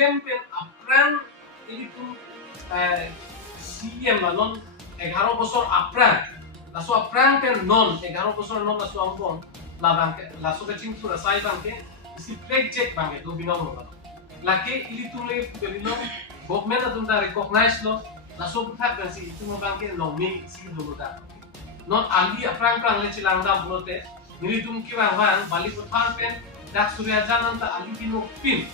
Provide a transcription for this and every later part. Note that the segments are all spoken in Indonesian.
claim pen apran itu CM non 11 বছর apran laso apran pen non 11 বছর non laso ampon labang laso ke cingtu rasai bangke isi project bangke do binom lo lake ili tule belino government atun ta recognize lo laso buthak kan si itu bangke no me si do da non ali apran prang le chilang da bulote nili tum ki bang bali buthar pen dak surya janan ta ali pino pin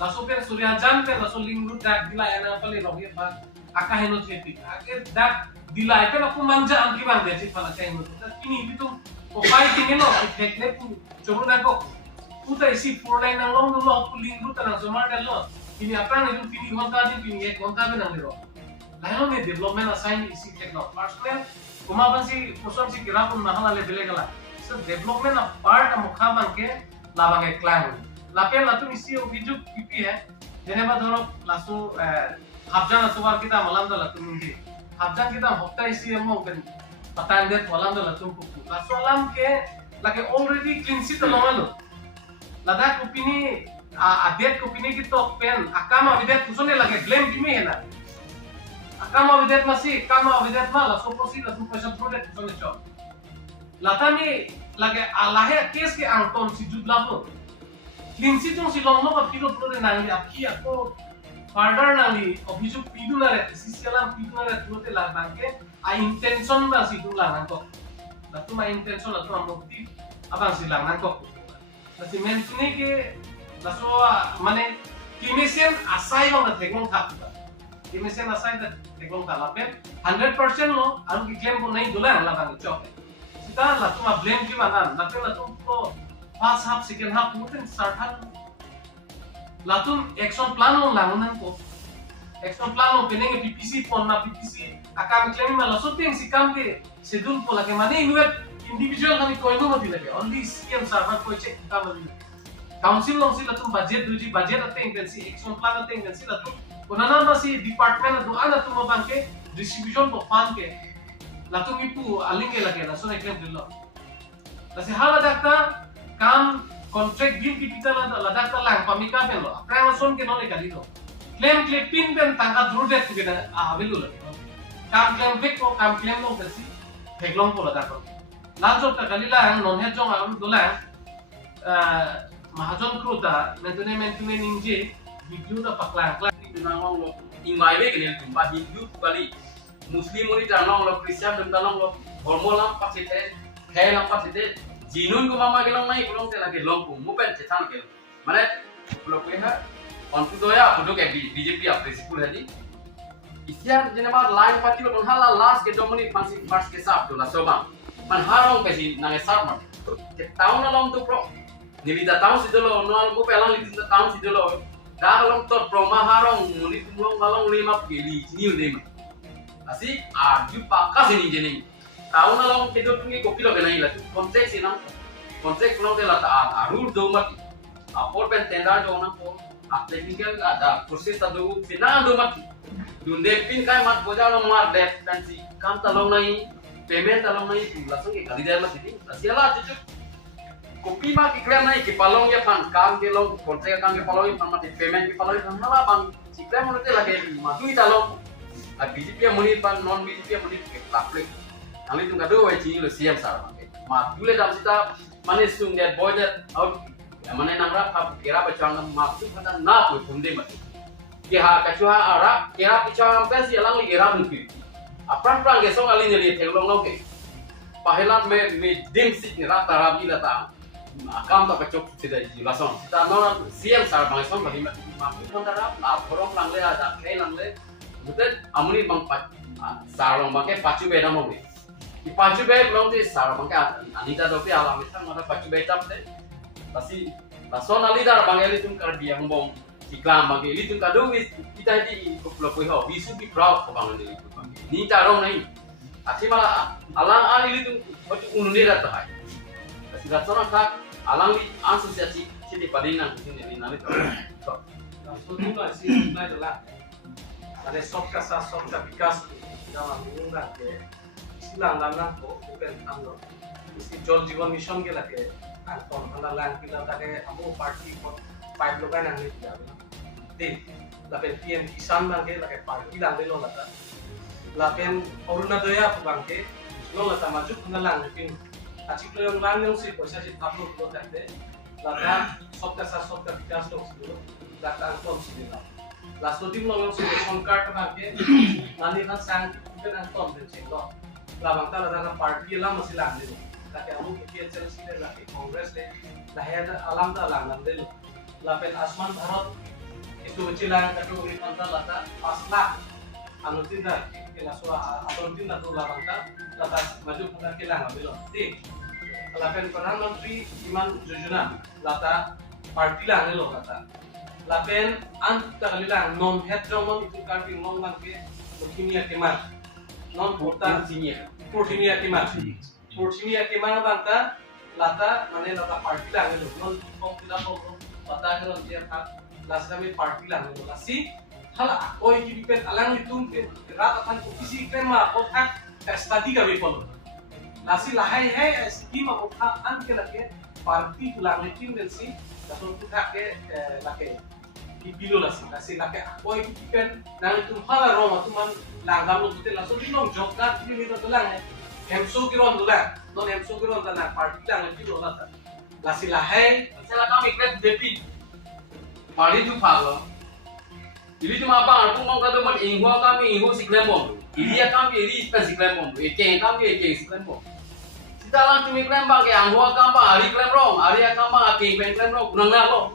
laso pen surya jan pen laso lingru dak dila ana pale rohye ba akaheno thepi ake dak dila pen aku manja angki bang beji pala kaino ta kini itu opai tingeno effectle pu chobu na ko puta isi four line nang long lo pu lingru ta nang somar dalo kini apran itu 3 ঘন্টা din kini 1 ঘন্টা be nang ro laino me development assign isi techno first plan kuma bansi posam si kira pun mahala le belegala so development of part mukha bangke labange clan lapen latu isi obhijuk pipi hai jeneba dhoro lasu habjan atubar kita malam da latu mindi habjan kita hokta isi emo ben patang det malam da latu kuku lasu alam ke lake already clean sheet lomalo ladak kupini adet kupini kito pen akama videt kusone lage blame kimi hena akama videt masi kama videt ma lasu prosi lasu paisa product kusone chok latani lage alahe case ke angton si judlapo clean sheet si lomno ka pilo prode nangli apki ako further nangli obhijog pidunare sisialam pidunare tulote lagbangke a intention ba si dulang angko latu ma intention latu amokti abang silang angko lati mentune ke laso mane kimesian asai bang thekong thakta kimesian asai da thekong thalapen 100% lo aru ki claim ko nahi dulang labang chok sita latu ma blame ki banan latu latu ko first half second half mungkin sarhan latum action plan lo langunan ko action plan lo peneng PPC pon na PPC akam claim ma laso ting sikam ke schedule ko lage mane inuet individual kami koino mati lage only CM sarhan ko check ka mali council lo si latum budget duji budget ate intensi action plan ate intensi latum konana ma si department do ana tum banke distribution ko fan ke latum ipu alinge lage laso na claim dillo lasi hala dakta काम contract bill की पिता लदाख का लांग पमिका पेन लो प्राइम सोन के नोने का दिनो claim pin pen तांगा द्रुड दे तुगे आविलु लगे काम क्लेम फेक को काम क्लेम लो बेसी फेकलों को लदाख को लाजो का गलीला नॉन हेड जोंग आम दोला महाजन क्रूता मेंटेने निंजे वीडियो दा पकला क्ला dinangong lo ingwaiwe kenel tumpa hindu kali muslim ori danong lo kristian danong lo hormolam pasite khelam pasite jinun ko mama gelong nai kulong te lage long ko mupen chetan ke mane lo ko ha ontu doya kudo ke BJP a principal hadi isya jeneba line party lo hala last ke domini pansi first ke sap do la soba man harong ke si na sap ma ke taun long to pro nilida taun si dolo no al mo pelang li taun si dolo da long to pro ma harong muni tumlong galong lima geli niu lima asi arju pakka sini jening tahu na long kedo tungi kopi lo benai la konteks ina konteks long de la ta arur do mat apor pen tenda do na ko technical ada proses ta do pina do mat dunde pin kai mat boja lo mar det kan si kam ta long nai payment ta long nai langsung ke kali dar mat ini asiala cucu kopi ma ki klem nai ki palong ya pan kam ke long konteks kam ke palong pan mat payment ki palong pan mala bang si klem mo te la ke matu ita long a BJP moni pan non BJP moni ke plak ali tung kado wai chi lo siam sar ma dule dam sita mane sung that boy that out mane nangra phap kera bachang ma su phata na ko thunde mat ke ha kachua ara kera picham pe si alang li kera mukhi apran prang ge song ali ne li thelong lo ke pahelat me dim sit ni ra tarabi la ta akam ta pachok sida ji lason sita no siam sar bang song bali ma su phata ra la phorong lang le ada ke lang le betul amuni bang sarong bang ke pachu be na mo di pacu baik belum di sarang mangke anita dopi alam itu mana pacu baik tapi pasti lason alida bang eli tum kardi yang bong iklan bang eli tum kado kita di kupulau kuiho we should be proud ko bang eli itu bang ni tarong nai asi malah alang ali tum baju unune rata hai pasti lason tak alang di asosiasi sini padina sini ni nali to langsung lah sih sebenarnya adalah ada सबका साथ सबका विकास dalam unggahan ke langganan ko bukan tanglo isi jol jiwan mission ke lage anton hala lang pila take amo party ko 5 logan ang ni jabe din lapen PM Kisan bangke lapen party lang lo lata lapen Arunodaya bangke lo lata maju pengelang pin acik lo yang lang yang si poisa si tablo lo kate lata sokta vikas lo silo lata angkon silo lasto tim lo yang si sonkart bangke nani kan sang kita angkon benceng lo labang ta lata party lang masih lang dulu laki amu kita Chelsea le laki Congress le lahir alam ta lang dulu lapen Asman Bharat itu cilang kategori pantal lata 5 lakh anu tindak kena suara atau tindak tu labang ta lata maju bukan kilang belum di lapen Perdana Menteri Iman Jojuna lata party lang lo lata lapen anta kalilang non head jomon itu karpi non bangke kimia kemat non porta Portimia kemat bangta lata mane lata party lang lo non kong tidak lo lata kalau dia last kami party lang lo lasi hala koi kipet alang itum ke rat akan kisi krema otak study kami polo lasi lahai hai scheme otak an ke lake party lang itim den si laso otak ke lake bilo lasi lake koi kipet nang itum hala rom atuman langgam lo tutel laso dilong jokar ini to lang hemso kiron dula non hemso kiron tanah party lang itim lo lata lasi lahai Sela kami kret depi Mari tu palo. Jadi cuma apa? Aku mau kata mat ingho kami ingho si klembom. Ini kami ini si klembom. Eke kami si klembom. Kita lang cumi klembang ke angho kami hari klemrong, hari kami ake klemrong kunang nalo.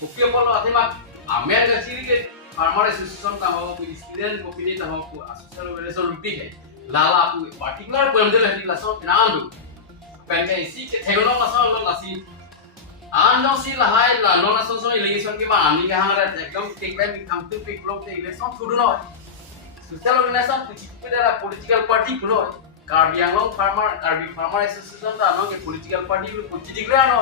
Bukti polo ate mak Amer ke sini ke farmer association kami aku student kopi ni kami aku asosiasi resolusi ke. Lala aku particular poem je lah di laso kenangan tu. Pengen isi ke tegono laso lo nasi Ando si lahai la nona sonson election ke ba ami ke hangara ekdom tiklen kam tu piklok te election thuru no social organization kuchi pidara political party kuno Karbi Anglong farmer association ta no ke political party lu kuchi dikra no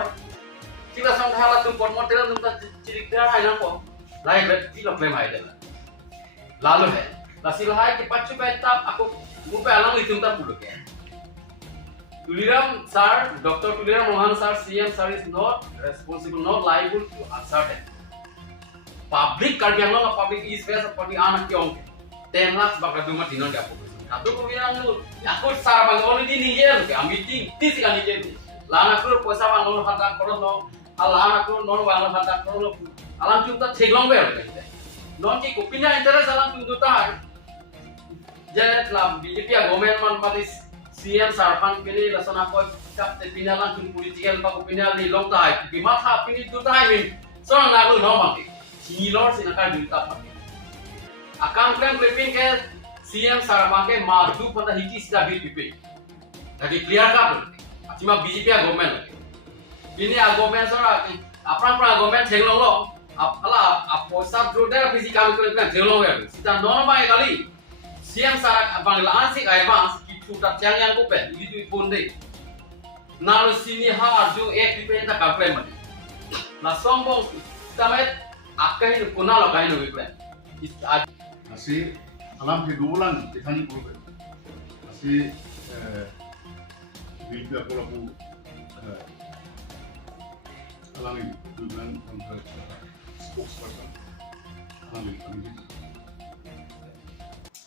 tila song hala tu kon motel tu ta chirikra hai na ko lai bet tilo claim hai dela lalu hai la si lahai ke pachu pe tap aku mu pe alang itum ta pulu ke Tuliram sir, Dr. Tuliram Mohan sir, CM sir is not responsible, not liable to uncertain. Public Karbi Anglong public is face seperti anak yang 10 lakhs bakal cuma dinon dia aku. Katu ko bilang lu, aku sar bang only di Niger, ke meeting, di sih kan Niger. Lana aku poisa bang only hantar koros no, alam aku non bang hantar koros no. Alam chúng ta thiglong bel kan. Non ki kopinya interest alam chúng ta. Jadi dalam BJP government man patis CM sarpan pilih lasana koi kap te pinalang kun political pa ko pinal ni long tai ki matha pini tu tai min so na lu no mati silor sinaka dinta pa akam claim clipping ke CM sarpan ke madu pada hiki sida bil pipe tadi clear ka cuma BJP government ini government sora apran government thenglong lo apala aposa droda bisi kam claim thenglong ya sita no ba kali CM sarak abang lansik advance sudah yang aku pen itu pun deh. Nalu sini harus ek pipen tak kafe mati. Na sombong tamet akai itu kunal akai nu pipen. Masih alam keguguran ditanya pun. Masih bila aku alam ini keguguran untuk spokesperson alam ini.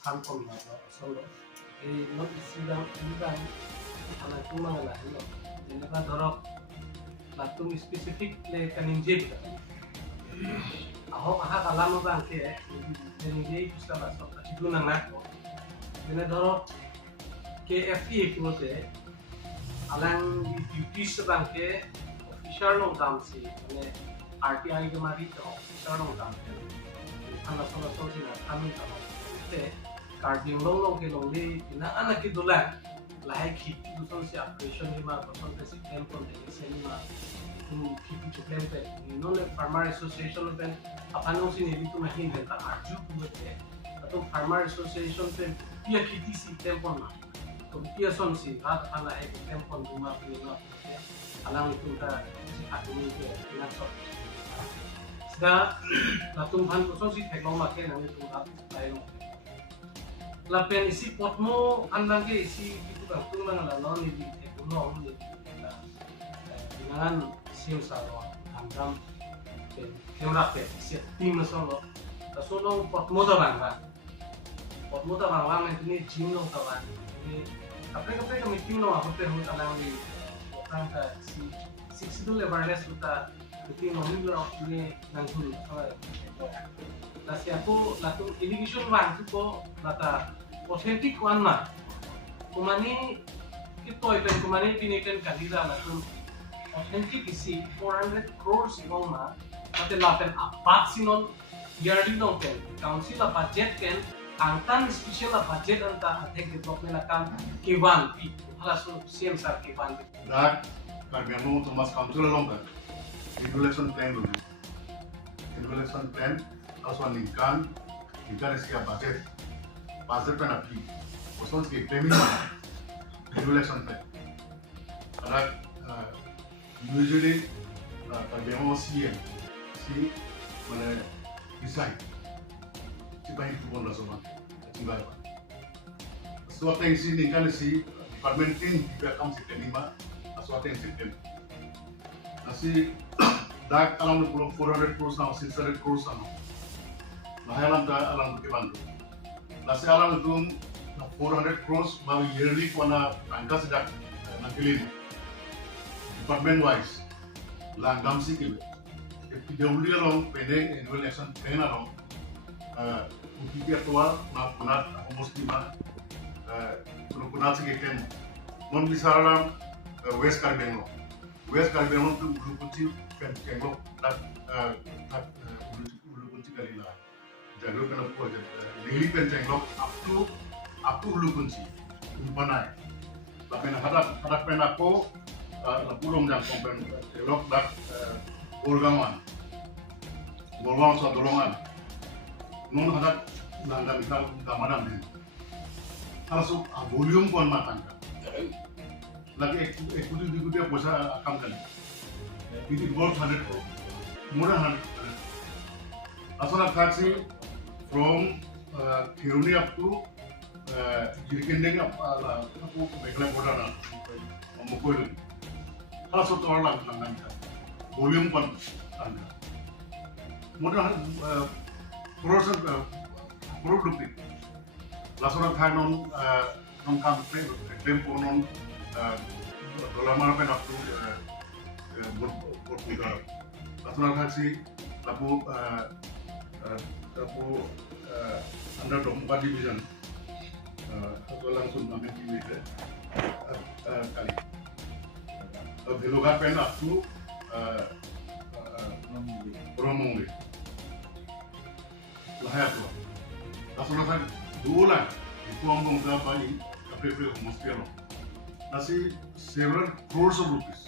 Hampir solo. Non isidang ibang anak tu mangalah lo. Jadi kan dorok latung spesifik le kaninje kita. Aho kalam bang ke kaninje itu salah satu itu nang nak. Jadi dorok KFE itu te alang duty sebang ke official long term si, ne RTI ke mari to official long term. Anak soal sih nak kami tahu. Te Karbi Anglong ke long le ina anak itu lah lahai ki duson si operation lima person basic temple de lima ki claim pe non farmer association pen apano si ne itu mahin den ta arju buat atau farmer association pen dia ki si temple na to dia son si hat ala ek temple lima pino alang itu ta si hakuni ke na so sida latung han person si teklong make nang itu hat tayo lapen isi potmo andang ke isi itu kan tu nang la non ni ekonom ni dengan sim saro andam ke kemra pe isi tim solo Solo potmoda bang. Potmoda bang ini gym dong kawan. Ini kapre ka meeting no aku teh hut alang di orang ka si dulu lebarnya sudah meeting no minggu ini nangkul. Nasi aku lalu irrigation bang tu ko lata authentic one mah. Kumani kita itu kumani pinikan kandidat lalu authentic isi 400 crores ibang mah. Mati lapen apat sinon yearly dong kan. Council la budget kan. Angtan special la budget anta atek development akan kewan pi. Halas CM sar kewan. Dak Karbiano Thomas Council along kan. Regulation plan dulu. Regulation plan harus meningkat isi budget. Budget plan api. Kosong sih planning regulation plan. Karena usually Karbiano CM si mana decide. Kita itu pun dah semua tinggal. Sesuatu yang sini kan si department tim juga kamu si terima, sesuatu yang si terima. Nasi dak alam tu pulau 400 crores now, 600 crores now. Lahalam ta alam tu kebantu. Nasi alam tu 400 crores baru yearly kena angka sejak nakilin. Department wise, langgam sih kilo. Jauhly along pendek annual election plan along. Ukiti actual na punat almost lima punat sekian non bisa dalam West Caribbean tu ulu kunci kan cengok tak ulu kunci kali lah jadi kena buat daily kan cengok up to ulu kunci umpanai tapi nak hadap pen aku lapurong jang kompen cengok dak Bolgaman suatu dolongan non hadap langgam kita gamadam ni. Halusuk volume pun matang. Lagi ikuti dia puasa akam kali. It involves 100 crore, more than 100. Asal taxi from Theory up to Jirikendeng aku beklam border na mukul. Halusuk tu orang langgam kita. Volume pun ada. More than product looking. Last one time non claim for non dollar pen up to Portugal. Last one time si tapu under 4 division atau langsung ambil ini kali. Belokan pen up to Romongli. Lahir tu. Langsung dua lah. Itu ambang berapa ini? Kapal mesti lo. Nasi several crores of rupees.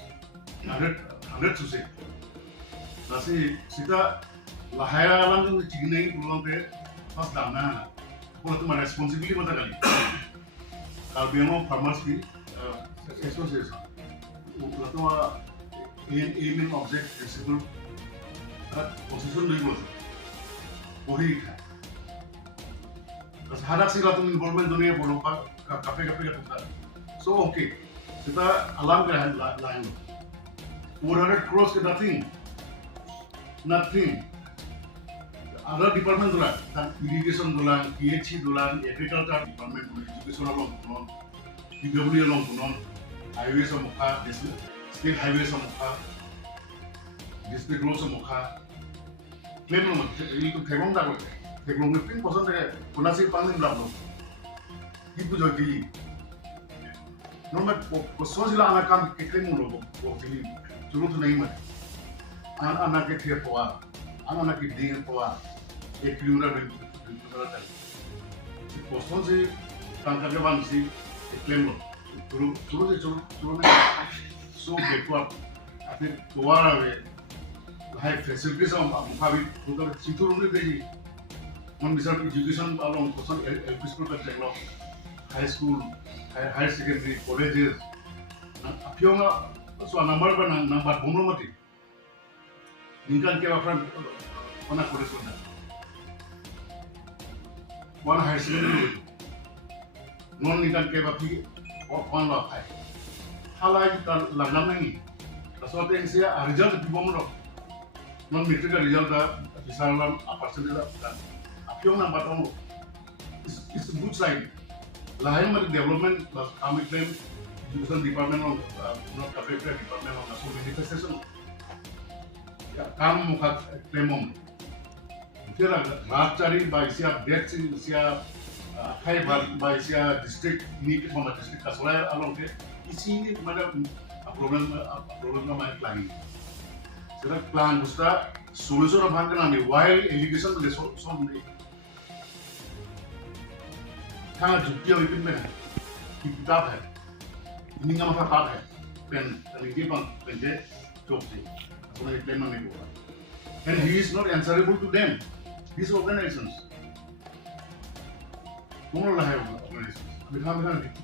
100 to say. Nasi kita lahir alam tu cingin pulang pe pas dana. Kalau tu mana responsibility mana kali. Kalau biar farmers ki association. Kalau tu aim object principle. Position नहीं बोल वही है बस हर किसी का तुम इन्वॉल्वमेंट दुनिया बोलो का कपड़े का टुकड़ा so okay kita alam के लाइन 400 crores के nothing other department दुलान kan irrigation दुलान PHE दुलान agriculture department दुलान education along दुलान PW along दुलान highway समूखा state highway समूखा district road समूखा claim lo ini tu thegong dah boleh thegong ni pin person deh punasi panin belakang itu jadi normal person sila anak kan claim lo jadi juru tu naik mah anak ke tiap poa anak ke dengan poa kilometer berapa person si tangkap jalan si claim lo juru so backward akhir poa lah high facilities sama mukhawi bukan situ rumah deh man bisa education along person LP school kan cenglo high school high secondary colleges apiong so number bumlo mati ningkan ke apa mana college mana one high secondary non ningkan ke apa one lah halai kita langgam lagi sesuatu yang saya result di bumlo non metric result misalnya percentage kan apiong na batong is a good sign lain mari development plus kami claim education department on not capital department on so manifestation ya kam muka claim on kira rachari by sia debt sia kai by sia district ni ke mama district kasolai along ke isi mana problem na mai planning sira plan gusta solution of hangana ni while allegation le so ni kang jukti oi pin mena ki kitab hai ini nggak masa part hai pen ini bang penje job se apna claim nahi hoga and he is not answerable to them these organizations kung lah hai organizations